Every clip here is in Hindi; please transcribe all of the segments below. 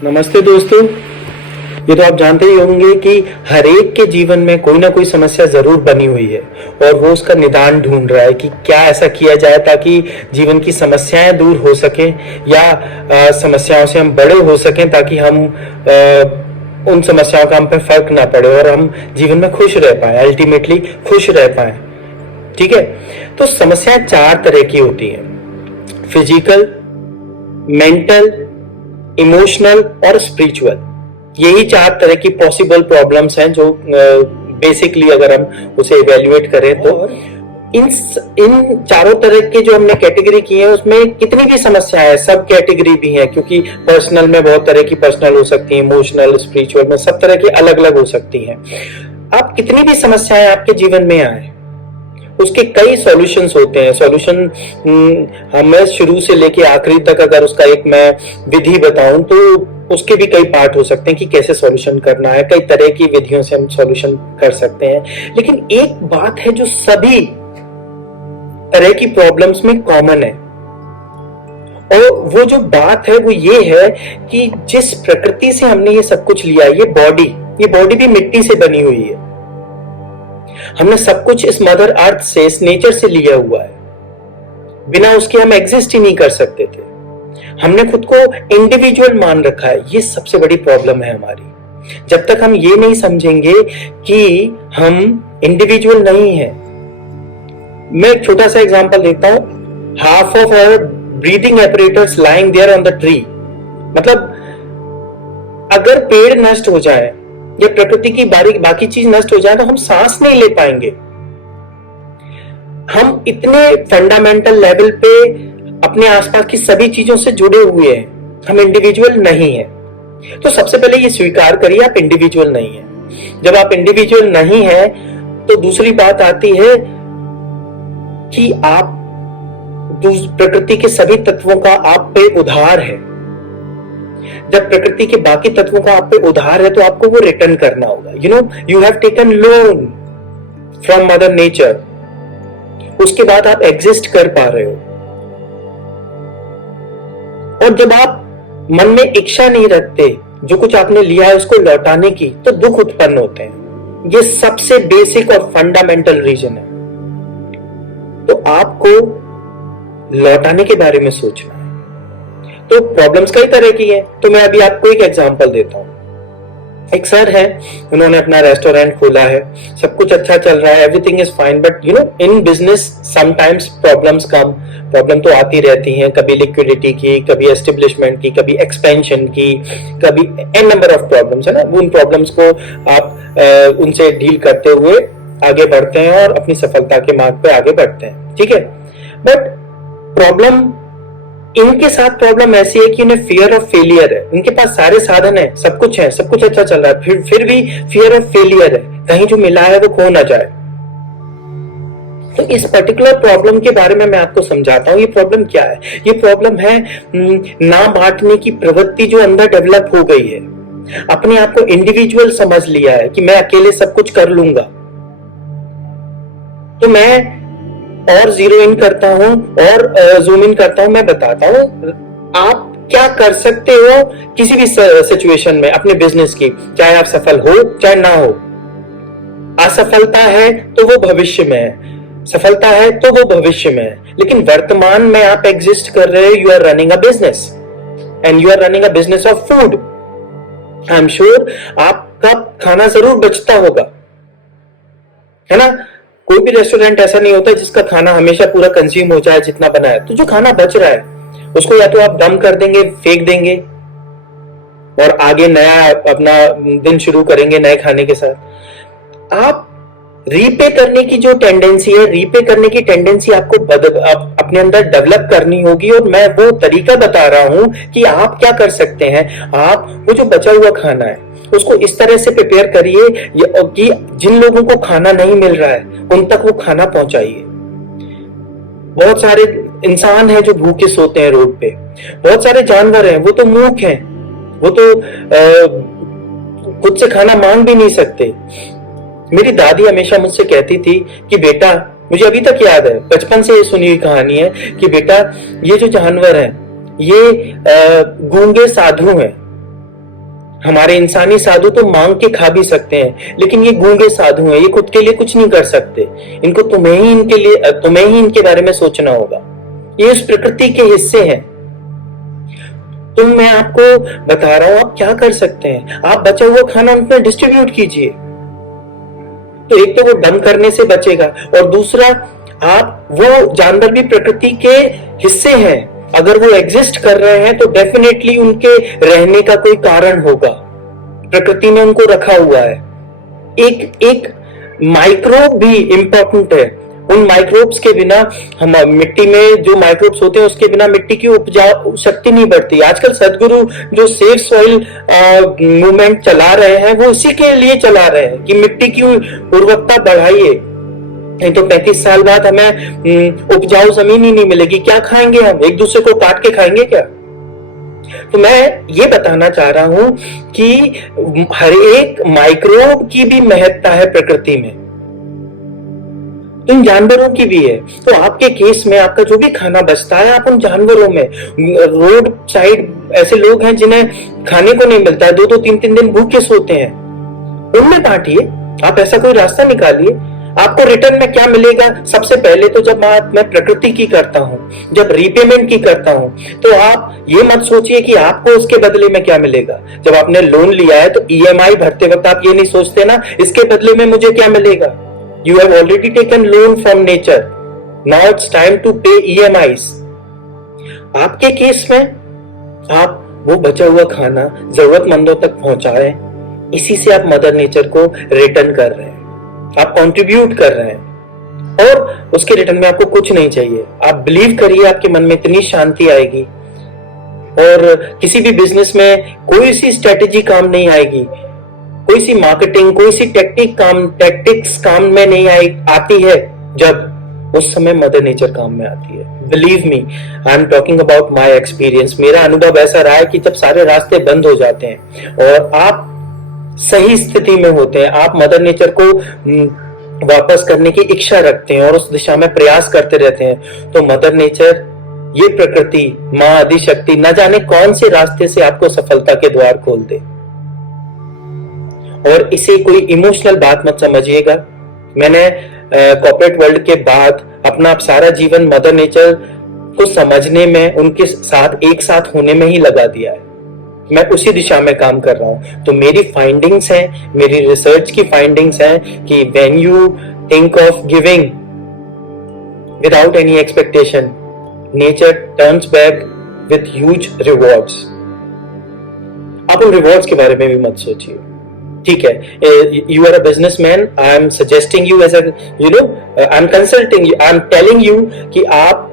नमस्ते दोस्तों। ये तो आप जानते ही होंगे कि हर एक के जीवन में कोई ना कोई समस्या जरूर बनी हुई है और वो उसका निदान ढूंढ रहा है कि क्या ऐसा किया जाए ताकि जीवन की समस्याएं दूर हो सकें या समस्याओं से हम बड़े हो सकें ताकि हम उन समस्याओं का हम पे फर्क ना पड़े और हम जीवन में खुश रह पाए, अल्टीमेटली खुश रह पाए। ठीक है, तो समस्याएं चार तरह की होती हैं: फिजिकल, मेंटल, इमोशनल और स्पिरिचुअल। यही चार तरह की पॉसिबल प्रॉब्लम्स हैं जो बेसिकली अगर हम उसे इवेल्युएट करें तो इन चारों तरह के जो हमने कैटेगरी की है उसमें कितनी भी समस्याएं हैं, सब कैटेगरी भी हैं, क्योंकि पर्सनल में बहुत तरह की पर्सनल हो सकती है, इमोशनल, स्पिरिचुअल में सब तरह की अलग अलग हो सकती हैं। आप कितनी भी समस्याएं आपके जीवन में आए उसके कई सॉल्यूशंस होते हैं। सॉल्यूशन हमें शुरू से लेके आखिरी तक अगर उसका एक मैं विधि बताऊं तो उसके भी कई पार्ट हो सकते हैं कि कैसे सॉल्यूशन करना है। कई तरह की विधियों से हम सॉल्यूशन कर सकते हैं, लेकिन एक बात है जो सभी तरह की प्रॉब्लम्स में कॉमन है, और वो जो बात है वो ये है कि जिस प्रकृति से हमने ये सब कुछ लिया, ये बॉडी भी मिट्टी से बनी हुई है। हमने सब कुछ इस मदर अर्थ से, इस नेचर से लिया हुआ है। बिना उसके हम एग्जिस्ट ही नहीं कर सकते थे। हमने खुद को इंडिविजुअल मान रखा है। ये सबसे बड़ी प्रॉब्लम है हमारी। जब तक हम ये नहीं समझेंगे कि हम इंडिविजुअल नहीं हैं। मैं एक छोटा सा एग्जांपल देता हूं। Half of our breathing apparatus lying there on the tree. मतलब अगर पेड़ नष्ट हो जाए या प्रकृति की बाकी चीज नष्ट हो जाए तो हम सांस नहीं ले पाएंगे। हम इतने फंडामेंटल लेवल पे अपने आसपास की सभी चीजों से जुड़े हुए हैं, हम इंडिविजुअल नहीं हैं। तो सबसे पहले ये स्वीकार करिए आप इंडिविजुअल नहीं हैं। जब आप इंडिविजुअल नहीं हैं तो दूसरी बात आती है कि आप प्रकृति के सभी तत्वों का आप पे उधार है। जब प्रकृति के बाकी तत्वों का आप पे उधार है तो आपको वो रिटर्न करना होगा। You have taken loan from mother nature. उसके बाद आप एग्जिस्ट कर पा रहे हो। और जब आप मन में इच्छा नहीं रखते जो कुछ आपने लिया है उसको लौटाने की, तो दुख उत्पन्न होते हैं। ये सबसे बेसिक और फंडामेंटल रीजन है। तो आपको लौटाने के बारे में सोचना है। तो प्रॉब्लम्स कई तरह की हैं। तो मैं अभी आपको एक एग्जांपल देता हूं। एक सर है, उन्होंने अपना रेस्टोरेंट खोला है, सब कुछ अच्छा चल रहा है, everything is fine, but in business sometimes problems come. Problem तो आती रहती हैं, कभी लिक्विडिटी की, कभी एस्टेब्लिशमेंट की, कभी एक्सपेंशन की, कभी एन नंबर ऑफ प्रॉब्लम्स है ना। उन प्रॉब्लम्स को आप उनसे डील करते हुए आगे बढ़ते हैं और अपनी सफलता के मार्ग पे आगे बढ़ते हैं। ठीक है, बट प्रॉब्लम इनके साथ प्रॉब्लम ऐसी है कि उन्हें फियर ऑफ फेलियर है। इनके पास सारे साधन है, सब कुछ है, सब कुछ अच्छा चल रहा है, फिर भी फियर ऑफ फेलियर है, कहीं जो मिला है वो खो ना जाए। तो इस पर्टिकुलर प्रॉब्लम के बारे में मैं आपको समझाता हूं। ये प्रॉब्लम क्या है? ये प्रॉब्लम है ना बांटने की प्रवृत्ति जो अंदर डेवलप हो गई है। अपने आप को इंडिविजुअल समझ लिया है कि मैं अकेले सब कुछ कर लूंगा। तो मैं और जीरो इन करता हूं और जूम इन करता हूं। मैं बताता हूं आप क्या कर सकते हो किसी भी सिचुएशन में अपने बिजनेस की, चाहे आप सफल हो चाहे ना हो। असफलता है तो वो भविष्य में है, सफलता है तो वो भविष्य में है, लेकिन वर्तमान में आप एग्जिस्ट कर रहे हो। You are running a business and you are running a business of food. I am sure आपका खाना जरूर बचता होगा, है ना। कोई भी रेस्टोरेंट ऐसा नहीं होता जिसका खाना हमेशा पूरा कंज्यूम हो जाए जितना बना है। तो जो खाना बच रहा है उसको या तो आप दम कर देंगे, फेंक देंगे और आगे नया अपना दिन शुरू करेंगे नए खाने के साथ। आप रीपे करने की जो टेंडेंसी है, रीपे करने की टेंडेंसी आपको अपने अंदर डेवलप करनी होगी। और मैं वो तरीका बता रहा हूं कि आप क्या कर सकते हैं। आप वो जो बचा हुआ खाना है उसको इस तरह से प्रिपेयर करिए कि जिन लोगों को खाना नहीं मिल रहा है उन तक वो खाना पहुंचाइए। बहुत सारे इंसान हैं जो भूखे सोते हैं रोड पे, बहुत सारे जानवर हैं वो तो मूर्ख हैं, वो तो खुद से खाना मांग भी नहीं सकते। मेरी दादी हमेशा मुझसे कहती थी कि बेटा, मुझे अभी तक याद है, बचपन से ये सुनी हुई कहानी है कि बेटा ये जो जानवर हैं ये गूंगे साधु हैं, हमारे इंसानी साधु तो मांग के खा भी सकते हैं, लेकिन ये गूंगे साधु हैं, ये खुद के लिए कुछ नहीं कर सकते। इनको तुम्हें ही इनके बारे में सोचना होगा। ये उस प्रकृति के हिस्से हैं। तो मैं आपको बता रहा हूं आप क्या कर सकते हैं। आप बचा हुआ खाना उनमें डिस्ट्रीब्यूट कीजिए, तो एक तो वो डम करने से बचेगा, और दूसरा आप वो जानवर भी प्रकृति के हिस्से हैं। अगर वो एग्जिस्ट कर रहे हैं तो डेफिनेटली उनके रहने का कोई कारण होगा, प्रकृति ने उनको रखा हुआ है। एक माइक्रोब भी इंपॉर्टेंट है। उन माइक्रोब्स के बिना, हम मिट्टी में जो माइक्रोब्स होते हैं उसके बिना मिट्टी की उपजाऊ शक्ति नहीं बढ़ती। आजकल सदगुरु जो सेफ सॉइल मूवमेंट चला रहे हैं वो इसी के लिए चला रहे हैं कि मिट्टी की उर्वरकता बढ़ाइए, नहीं तो 35 साल बाद हमें उपजाऊ जमीन ही नहीं मिलेगी। क्या खाएंगे हम? एक दूसरे को काट के खाएंगे क्या? तो मैं ये बताना चाह रहा हूं कि हर एक माइक्रोब की भी महत्ता है प्रकृति में, तो इन जानवरों की भी है। तो आपके केस में आपका जो भी खाना बचता है आप उन जानवरों में, रोड साइड ऐसे लोग हैं जिन्हें खाने को नहीं मिलता है, 2-2 3-3 दिन भूखे सोते हैं, उनमें बांटिए। आप ऐसा कोई रास्ता निकालिए। आपको रिटर्न में क्या मिलेगा? सबसे पहले तो जब मैं प्रकृति की करता हूं, जब रीपेमेंट की करता हूं, तो आप ये मत सोचिए कि आपको उसके बदले में क्या मिलेगा। जब आपने लोन लिया है तो ईएमआई भरते वक्त आप ये नहीं सोचते ना इसके बदले में मुझे क्या मिलेगा। You have already taken loan from nature. Now it's time to pay EMIs. आपके केस में आप वो बचा हुआ खाना जरूरतमंदों तक पहुंचाएं, इसी से आप मदर नेचर को रिटर्न कर रहे हैं, आप कंट्रीब्यूट कर रहे हैं, और उसके रिटर्न में आपको कुछ नहीं चाहिए। आप बिलीव करिए आपके मन में इतनी शांति आएगी, और किसी भी बिजनेस में कोई सी स्ट्रेटेजी काम नहीं आएगी, कोई सी मार्केटिंग, कोई सी टैक्टिक्स काम में नहीं आती है, जब उस समय मदर नेचर काम में आती है। Believe me, I am talking about my experience. मेरा अनुभव ऐसा रहा है कि जब सारे रास्ते बंद हो जाते हैं और आप सही स्थिति में होते हैं, आप मदर नेचर को वापस करने की इच्छा रखते हैं और उस दिशा में प्रयास करते रहते हैं, तो मदर नेचर, ये प्रकृति, मां आदिशक्ति, न जाने कौन से रास्ते से आपको सफलता के द्वार खोल दे। और इसे कोई इमोशनल बात मत समझिएगा। मैंने कॉर्पोरेट वर्ल्ड के बाद अपना सारा जीवन मदर नेचर को समझने में, उनके साथ एक साथ होने में ही लगा दिया है। मैं उसी दिशा में काम कर रहा हूं। तो मेरी फाइंडिंग्स हैं, मेरी रिसर्च की फाइंडिंग्स हैं कि when you think of giving without any expectation, nature turns back with huge rewards. आप उन रिवॉर्ड्स के बारे में भी मत सोचिए, ठीक है। You are a businessman, I am suggesting you as I am consulting you, I am telling you कि आप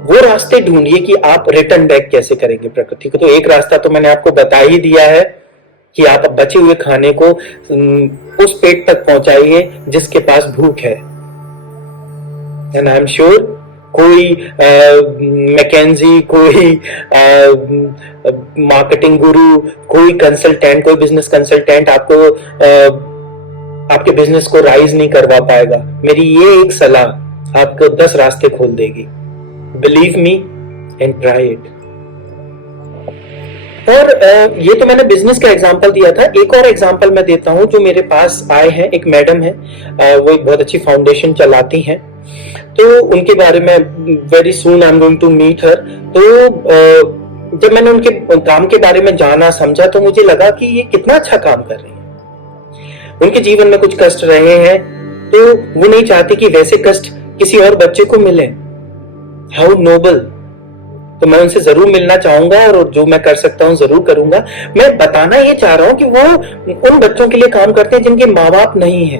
वो रास्ते ढूंढिए कि आप रिटर्न बैक कैसे करेंगे प्रकृति को। तो एक रास्ता तो मैंने आपको बता ही दिया है कि आप बचे हुए खाने को उस पेट तक पहुंचाइए जिसके पास भूख है। एंड आई एम श्योर कोई मैकेंजी, कोई मार्केटिंग गुरु, कोई कंसल्टेंट, कोई बिजनेस कंसल्टेंट आपको आपके बिजनेस को राइज नहीं करवा पाएगा। मेरी ये एक सलाह आपको 10 रास्ते खोल देगी। Believe me and try it. और ये तो मैंने बिजनेस का एग्जांपल दिया था। एक और एग्जांपल मैं देता हूं जो मेरे पास आए हैं। एक मैडम है, वो एक बहुत अच्छी फाउंडेशन चलाती हैं, तो उनके बारे में very soon I am going to meet her. तो जब मैंने उनके काम के बारे में जाना समझा तो मुझे लगा कि ये कितना अच्छा काम कर रही है। उनके जीवन में कुछ कष्ट रहे हैं तो वो नहीं चाहती कि वैसे कष्ट किसी और बच्चे को मिले। How noble. तो मैं उनसे जरूर मिलना चाहूंगा और जो मैं कर सकता हूं जरूर करूंगा। मैं बताना ये चाह रहा हूं कि वो उन बच्चों के लिए काम करते हैं जिनके माँ बाप नहीं है,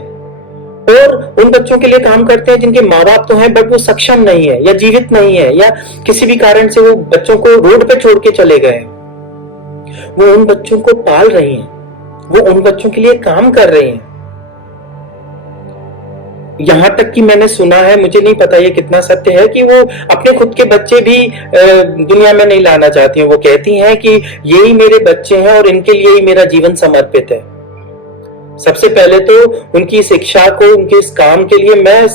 और उन बच्चों के लिए काम करते हैं जिनके माँ बाप तो हैं बट वो सक्षम नहीं है या जीवित नहीं है, या किसी भी कारण से वो बच्चों को रोड पे छोड़ के चले गए। वो उन बच्चों को पाल रही हैं, वो उन बच्चों के लिए काम कर रही हैं। यहां तक कि मैंने सुना है, मुझे नहीं पता ये कितना सत्य है, कि वो अपने खुद के बच्चे भी दुनिया में नहीं लाना चाहती हैं। वो कहती हैं कि यही मेरे बच्चे हैं और इनके लिए ही मेरा जीवन समर्पित है। सबसे पहले तो उनकी शिक्षा को, उनके इस काम के लिए मैं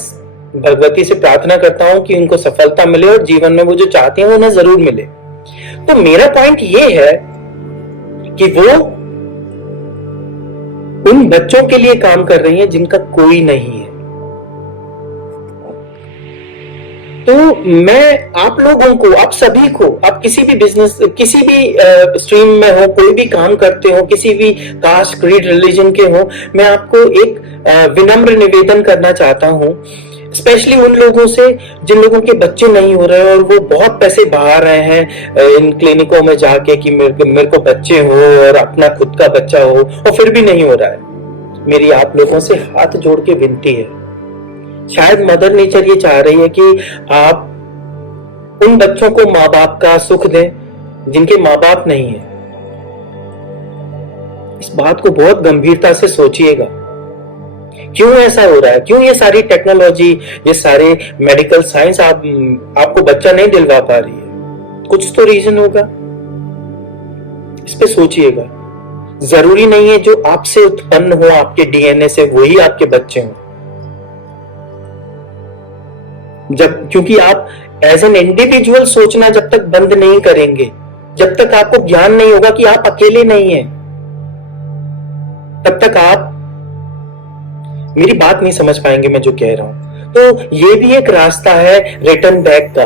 भगवती से प्रार्थना करता हूं कि उनको सफलता मिले और जीवन में वो जो चाहते हैं वो उन्हें जरूर मिले। तो मेरा पॉइंट ये है, कि वो उन बच्चों के लिए काम कर रही हैं जिनका कोई नहीं है। तो मैं आप लोगों को, आप सभी को, आप किसी भी बिजनेस, किसी भी स्ट्रीम में हो, कोई भी काम करते हो, किसी भी कास्ट, क्रीड, रिलीजन के हो, मैं आपको एक विनम्र निवेदन करना चाहता हूं, स्पेशली उन लोगों से जिन लोगों के बच्चे नहीं हो रहे और वो बहुत पैसे बहा रहे हैं इन क्लिनिकों में जाके कि मेरे को बच्चे हो और अपना खुद का बच्चा हो, और फिर भी नहीं हो रहा है। मेरी आप लोगों से हाथ जोड़ के विनती है, शायद मदर नेचर ये चाह रही है कि आप उन बच्चों को माँ बाप का सुख दें जिनके माँ बाप नहीं है। इस बात को बहुत गंभीरता से सोचिएगा, क्यों ऐसा हो रहा है, क्यों ये सारी टेक्नोलॉजी, ये सारे मेडिकल साइंस आपको बच्चा नहीं दिलवा पा रही है। कुछ तो रीजन होगा, इस पे सोचिएगा। जरूरी नहीं है जो आपसे उत्पन्न हो, आपके डीएनए से, वही आपके बच्चे हों। क्योंकि आप एज एन इंडिविजुअल सोचना जब तक बंद नहीं करेंगे, जब तक आपको ज्ञान नहीं होगा कि आप अकेले नहीं हैं, तब तक आप मेरी बात नहीं समझ पाएंगे मैं जो कह रहा हूं। तो ये भी एक रास्ता है रिटर्न बैक का।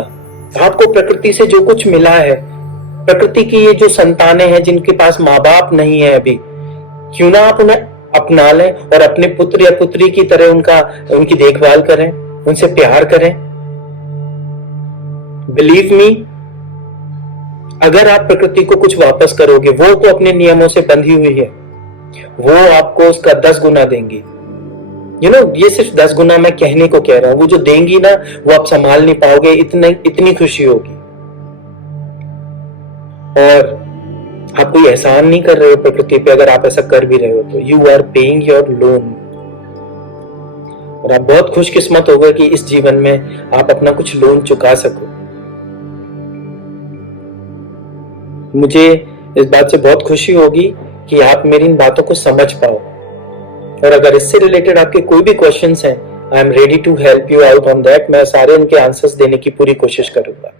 आपको प्रकृति से जो कुछ मिला है, प्रकृति की ये जो संतानें हैं जिनके पास माँ बाप नहीं है अभी, क्यों ना आप उन्हें अपना लें और अपने पुत्र या पुत्री की तरह उनकी देखभाल करें, उनसे प्यार करें। बिलीव मी, अगर आप प्रकृति को कुछ वापस करोगे, वो तो अपने नियमों से बंधी हुई है, वो आपको उसका 10 गुना देंगी। ये सिर्फ 10 गुना मैं कहने को कह रहा हूं, वो जो देंगी ना, वो आप संभाल नहीं पाओगे, इतनी खुशी होगी। और आप कोई एहसान नहीं कर रहे हो प्रकृति पे, अगर आप ऐसा कर भी रहे हो तो you are paying your loan. और आप बहुत खुशकिस्मत हो गए कि इस जीवन में आप अपना कुछ लोन चुका सको। मुझे इस बात से बहुत खुशी होगी कि आप मेरी इन बातों को समझ पाओ, और अगर इससे रिलेटेड आपके कोई भी क्वेश्चंस हैं, I am ready to help you out on that. मैं सारे उनके आंसर्स देने की पूरी कोशिश करूंगा।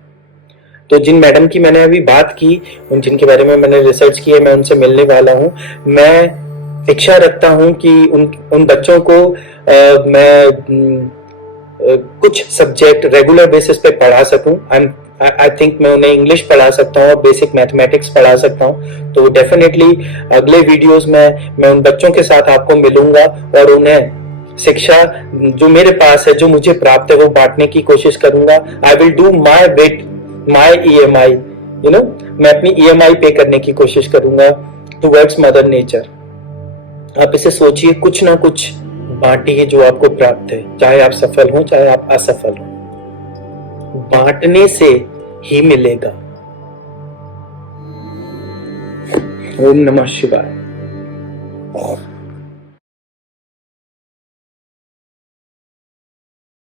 तो जिन मैडम की मैंने अभी बात की, जिनके बारे में मैंने रिसर्च किया, मैं उनसे मिलने वाला हूं। मैं इच्छा रखता हूं कि उन बच्चों को मैं कुछ सब्जेक्ट रेगुलर बेसिस पे पढ़ा सकूं। आई थिंक मैं उन्हें इंग्लिश पढ़ा सकता हूँ और बेसिक मैथमेटिक्स पढ़ा सकता हूँ। तो डेफिनेटली अगले वीडियोस में मैं उन बच्चों के साथ आपको मिलूंगा और उन्हें शिक्षा जो मेरे पास है, जो मुझे प्राप्त है, वो बांटने की कोशिश करूंगा। I will do my bit, my EMI, मैं अपनी EMI पे करने की कोशिश करूंगा टुवर्ड्स मदर नेचर। आप इसे सोचिए, कुछ ना कुछ बांटिए जो आपको प्राप्त है, चाहे आप सफल हो चाहे आप असफल हो, बांटने से ही मिलेगा। ओम नमः शिवाय।